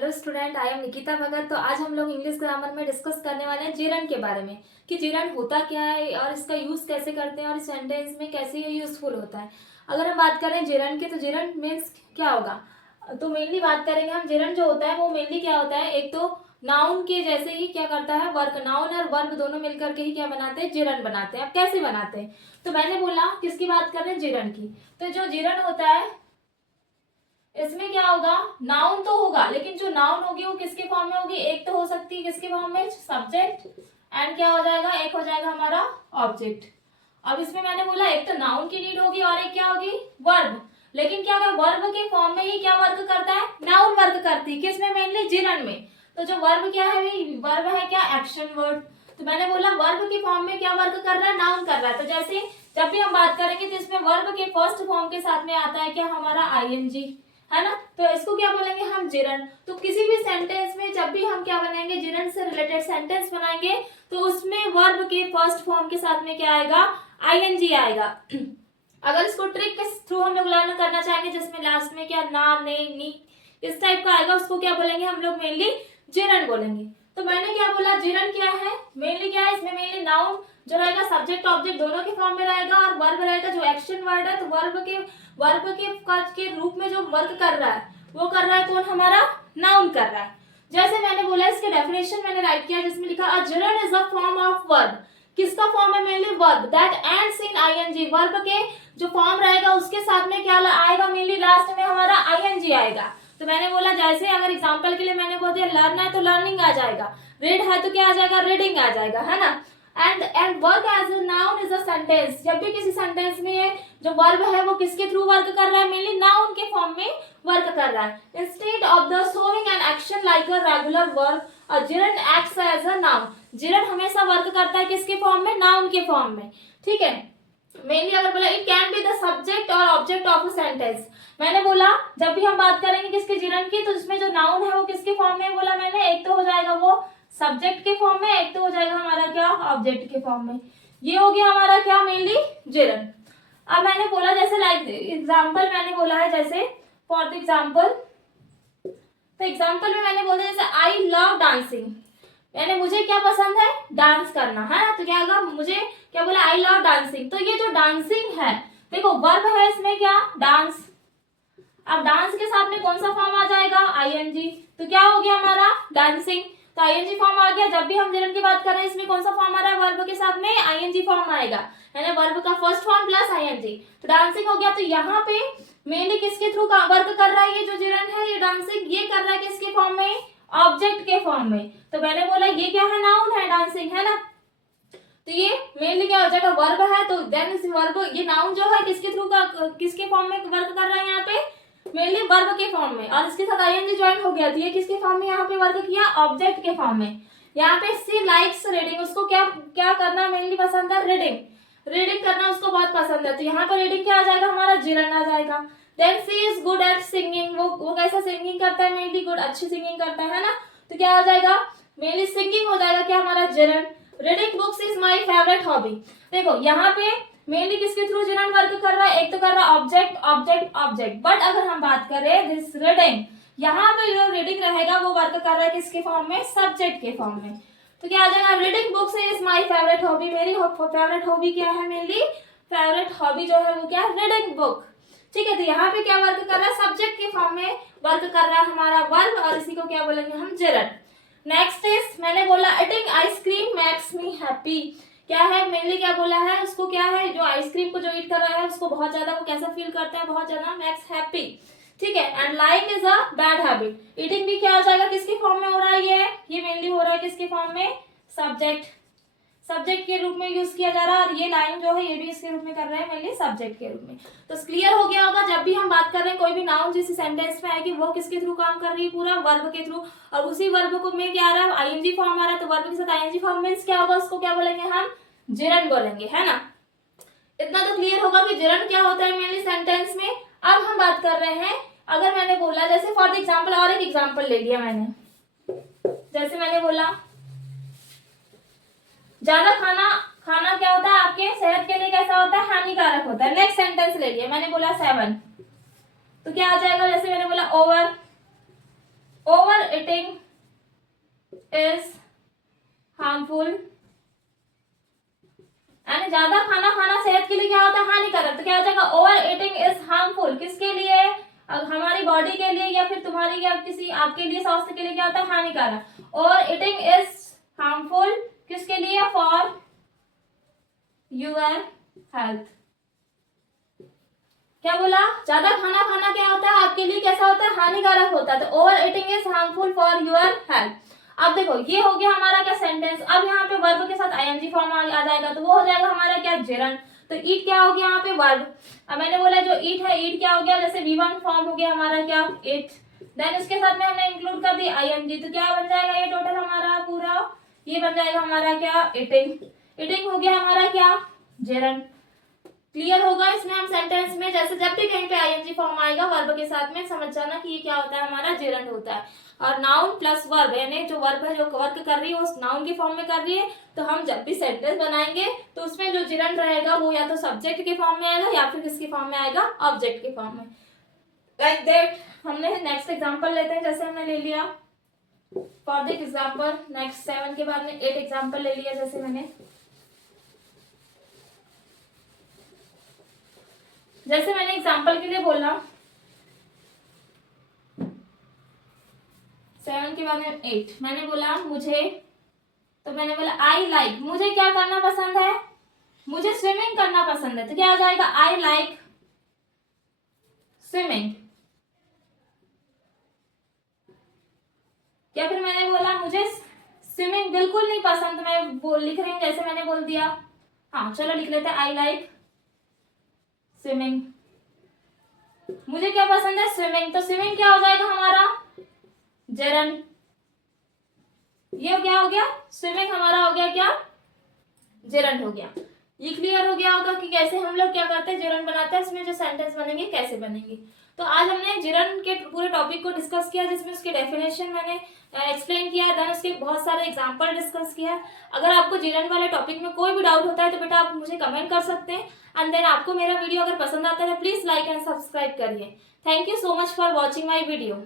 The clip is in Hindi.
Hello student, I am Nikita Bhagat. तो आज हम लोग इंग्लिश ग्रामर में डिस्कस करने वाले हैं जिरन के बारे में कि जिरन होता क्या है और इसका यूज़ कैसे करते हैं और इस सेंटेंस में कैसे ये यूज़फुल होता है। अगर हम बात करें जिरन की तो जिरन मीन्स क्या होगा, तो मेनली बात करेंगे हम। जिरन जो होता है वो मेनली क्या होता है, एक तो नाउन के जैसे ही क्या करता है, वर्क। नाउन और वर्ब दोनों मिलकर के ही क्या बनाते हैं, जिरन बनाते हैं। अब कैसे बनाते हैं, तो मैंने बोला किसकी बात कर रहे हैं, जिरन की। तो जो जिरन होता है इसमें क्या होगा, नाउन तो होगा, लेकिन जो नाउन होगी वो किसके फॉर्म में होगी, एक तो हो सकती है किसके फॉर्म में, सब्जेक्ट, एंड क्या हो जाएगा, एक हो जाएगा हमारा ऑब्जेक्ट। अब इसमें मैंने बोला एक तो नाउन की नीड होगी और एक क्या होगी, वर्ब। लेकिन क्या होगा, वर्ब के फॉर्म में ही क्या वर्क करता है, नाउन वर्क करती है। किसमें, मेनली जिरन में। तो जो वर्ब क्या है भाई, वर्ब है क्या, एक्शन वर्ड। तो मैंने बोला वर्ब के फॉर्म में क्या वर्क कर रहा है, नाउन कर रहा है। तो जैसे जब भी हम बात करेंगे तो इसमें वर्ब के फर्स्ट फॉर्म के साथ में आता है क्या, हमारा आईएनजी, है ना। तो इसको क्या बोलेंगे हम, जिरन। तो किसी भी सेंटेंस में जब भी हम क्या बनाएंगे, जिरन से रिलेटेड सेंटेंस बनाएंगे तो उसमें वर्ब के फर्स्ट फॉर्म के साथ में क्या आएगा, आईएनजी आएगा। अगर इसको ट्रिक के थ्रू हम लोग लर्न करना चाहेंगे जिसमें लास्ट में क्या, ना, ने, नी, इस टाइप का आएगा, उसको क्या बोलेंगे हम लोग, मेनली जिरन बोलेंगे। तो मैंने क्या बोला, जिरन क्या है, मेनली क्या है, इसमें मेनली नाउन जो रहेगा सब्जेक्ट ऑब्जेक्ट दोनों के फॉर्म में रहेगा, और वर्ब रहेगा जो एक्शन वर्ड है। तो वर्ब के रूप में जो वर्क कर रहा है वो कर रहा है कौन, हमारा नाउन कर रहा है। जैसे मैंने बोला इसके डेफिनेशन मैंने राइट किया जिसमें लिखा a gerund is a form of verb. किसका फॉर्म है, mainly verb that ends in ING. Verb के जो फॉर्म रहेगा उसके साथ में क्या आएगा, मेनली लास्ट में हमारा आईएनजी आएगा। तो मैंने बोला जैसे अगर एग्जांपल के लिए मैंने बोल दिया लर्न है तो लर्निंग आ जाएगा, रीड है तो क्या आ जाएगा, रीडिंग आ जाएगा, है ना। And work as a noun is a sentence. जब भी किसी सेंटेंस में जो वर्ब है वो किसके थ्रू वर्क कर रहा है, मेनली नाउन के फॉर्म में वर्क कर रहा है। Instead of the showing an action like a regular verb a gerund acts as a noun. Gerund हमेशा वर्क करता है किसके फॉर्म में, नाउन के फॉर्म में, ठीक है। मेनली अगर बोला it can be the subject और ऑब्जेक्ट ऑफ अ सेंटेंस। मैंने बोला जब भी हम बात करेंगे किसके, जिरन की, तो इसमें जो नाउन है वो किसके फॉर्म में बोला मैंने, एक तो हो जाएगा वो सब्जेक्ट के फॉर्म में, एक तो हो जाएगा हमारा क्या, ऑब्जेक्ट के फॉर्म में। ये हो गया हमारा क्या, मेनली जिरन। अब मैंने बोला जैसे लाइक एग्जांपल मैंने बोला है, जैसे फॉर द एग्जांपल, तो एग्जांपल में मैंने बोला जैसे आई लव डांसिंग, यानी मुझे क्या पसंद है, डांस करना, है ना। तो क्या होगा, मुझे क्या बोला, आई लव डांसिंग। तो ये जो डांसिंग है, देखो वर्ब है इसमें क्या, डांस। अब डांस के साथ में कौन सा फॉर्म आ जाएगा, आईएनजी। तो क्या हो गया हमारा, डांसिंग। तो आईएनजी फॉर्म आ गया। जब भी हम जिरन की बात कर रहे हैं इसमें कौन सा फॉर्म आ रहा है, वर्ब के साथ में आईएनजी फॉर्म आएगा, है ना, वर्ब का फर्स्ट फॉर्म प्लस आईएनजी। तो डांसिंग हो गया। तो यहाँ पे मेनली किसके थ्रू वर्क कर रहा है, ये जो जिरन है, ये डांसिंग, ये कर रहा है किसके फॉर्म में, ऑब्जेक्ट के फॉर्म में। तो मैंने बोला ये क्या है, नाउन है, डांसिंग, है ना। तो ये मेनली क्या हो जाएगा, वर्ब है। तो देन इस वर्ब, ये नाउन जो है किसके थ्रू किसके फॉर्म में वर्क कर रहा है, यहाँ पे मेनली वर्ब के फॉर्म में, और इसके साथ आईएनजी ज्वाइन हो गया। तो ये किसके फॉर्म में यहाँ पे वर्क किया, ऑब्जेक्ट के फॉर्म में। यहाँ पे सी लाइक्स रीडिंग, उसको क्या क्या करना मेनली पसंद है, रीडिंग, रीडिंग करना उसको बहुत पसंद है। तो यहाँ पर रीडिंग क्या आ जाएगा, हमारा जिरन आ जाएगा। Then she is good at singing, वो कैसा सिंगिंग करता है, मेनली गुड, अच्छी सिंगिंग करता है ना। तो क्या हो जाएगा, मेनली सिंगिंग हो जाएगा क्या, हमारा gerund. Reading books is my favourite hobby. देखो यहाँ पे मेनली किसके थ्रू जिरन वर्क कर रहा है, एक तो कर रहा है ऑब्जेक्ट ऑब्जेक्ट ऑब्जेक्ट। बट अगर हम बात करें दिस रीडिंग, यहाँ पे जो रीडिंग रहेगा वो वर्क कर रहा है किसके फॉर्म में, सब्जेक्ट के फॉर्म में। तो क्या आ जाएगा, reading books is my favourite hobby. मेरी फेवरेट हॉबी क्या है, मेनली फेवरेट हॉबी जो है वो क्या है, रीडिंग बुक, ठीक है। तो यहाँ पे क्या वर्क कर रहा है, सब्जेक्ट के फॉर्म में वर्क कर रहा है हमारा वर्ब, और इसी को क्या बोलेंगे हम, जिरन। नेक्स्ट इज मैंने बोला eating ice cream makes me happy. क्या है, मेनली क्या बोला है, उसको क्या है, जो आइसक्रीम को जो ईट कर रहा है उसको बहुत ज्यादा वो कैसा फील करता है, बहुत ज्यादा, मैक्स हैप्पी, ठीक है। And like is a bad habit. Eating भी क्या हो जाएगा, किसके फॉर्म में हो रहा है, ये मेनली हो रहा है किसके फॉर्म में, सब्जेक्ट, सब्जेक्ट के रूप में यूज किया जा रहा है। और ये लाइन जो है ये भी इसके रूप में कर रहे हैं, मेनली सब्जेक्ट के रूप में। तो क्लियर हो गया होगा, जब भी हम बात कर रहे हैं कोई भी नाउन जिस सेंटेंस में आएगी वो किसके थ्रू काम कर रही है, पूरा वर्ब के थ्रू। और उसी वर्ब को में क्या आ रहा है, आईएनजी फॉर्म आ रहा है। तो वर्ब के साथ आईएनजी फॉर्म मींस क्या होगा, उसको क्या बोलेंगे हम, जिरन बोलेंगे, है ना। इतना तो क्लियर होगा कि जिरन क्या होता है मेनली सेंटेंस में। अब हम बात कर रहे हैं, अगर मैंने बोला जैसे फॉर द एग्जांपल, और एक एग्जांपल ले लिया मैंने, जैसे मैंने बोला ज्यादा खाना खाना क्या होता है, आपके सेहत के लिए कैसा होता है, हानिकारक होता है। नेक्स्ट सेंटेंस ले लिया मैंने बोला 7, तो क्या आ जाएगा, जैसे मैंने बोला over, over eating is harmful, यानी ज्यादा खाना खाना सेहत के लिए क्या होता है, हानिकारक। तो क्या हो जाएगा, ओवर ईटिंग इज हार्मफुल, किसके लिए, हमारी बॉडी के लिए या फिर तुम्हारी या किसी आपके लिए स्वास्थ्य के लिए क्या होता है, हानिकारक। ओवर ईटिंग इज हार्मफुल किसके लिए, फॉर यूर हेल्थ। क्या बोला, ज्यादा खाना खाना क्या होता है आपके लिए, कैसा होता है, हानिकारक होता है। तो over eating is harmful for your health. अब देखो ये हो गया हमारा क्या, सेंटेंस। अब यहाँ पे वर्ब के साथ आईएनजी फॉर्म आ जाएगा, तो वो हो जाएगा हमारा क्या, जेरन। तो ईट क्या हो गया यहाँ पे, वर्ब। अब मैंने बोला जो ईट है, ईट क्या हो गया, जैसे V1 फॉर्म हो गया हमारा क्या, इट। देन उसके साथ में हमने इंक्लूड कर दिया आईएनजी, तो क्या बन जाएगा ये टोटल हमारा पूरा, ये बन जाएगा हमारा क्या, ईटिंग। ईटिंग हो गया हमारा क्या, जेरन। क्लियर होगा इसमें हम सेंटेंस में, जैसे जब भी कहीं पे आईएनजी फॉर्म आएगा वर्ब के साथ में, समझ जाना कि ये क्या होता है, हमारा जेरंड होता है। और नाउन प्लस वर्ब, यानी जो वर्ब है जो वर्क कर रही है वो नाउन की फॉर्म में कर रही है, तो हम जब भी सेंटेंस बनाएंगे तो उसमें जो जेरंड रहेगा वो या तो सब्जेक्ट के फॉर्म में आएगा या फिर किसके फॉर्म में आएगा, ऑब्जेक्ट के फॉर्म में। Like that. हमने नेक्स्ट एग्जाम्पल लेते हैं, जैसे हमने ले लिया फॉर द एग्जाम्पल, नेक्स्ट 7 के बाद में 8 एग्जाम्पल ले लिया। जैसे मैंने एग्जाम्पल के लिए बोला 7 के बाद में 8, मैंने बोला मुझे, तो मैंने बोला आई लाइक, मुझे क्या करना पसंद है, मुझे स्विमिंग करना पसंद है। तो क्या आ जाएगा, आई लाइक स्विमिंग। या फिर मैंने बोला मुझे स्विमिंग बिल्कुल नहीं पसंद, तो मैं लिख रही हूँ जैसे मैंने बोल दिया, हाँ चलो लिख लेते हैं, आई लाइक स्विमिंग। मुझे क्या पसंद है, स्विमिंग। तो स्विमिंग क्या हो जाएगा हमारा, जेरंड। ये क्या हो गया, स्विमिंग हमारा हो गया क्या, जेरंड हो गया। ये क्लियर हो गया होगा कि कैसे हम लोग क्या करते हैं, जेरंड बनाते हैं, इसमें जो सेंटेंस बनेंगे कैसे बनेंगे। तो आज हमने जेरंड के पूरे टॉपिक को डिस्कस किया, जिसमें उसकी डेफिनेशन मैंने एक्सप्लेन किया, देन उसके बहुत सारे एग्जांपल डिस्कस किया। अगर आपको जेरंड वाले टॉपिक में कोई भी डाउट होता है तो बेटा आप मुझे कमेंट कर सकते हैं। एंड देन आपको मेरा वीडियो अगर पसंद आता है तो प्लीज लाइक एंड सब्सक्राइब करिए। Thank you so much for watching my video.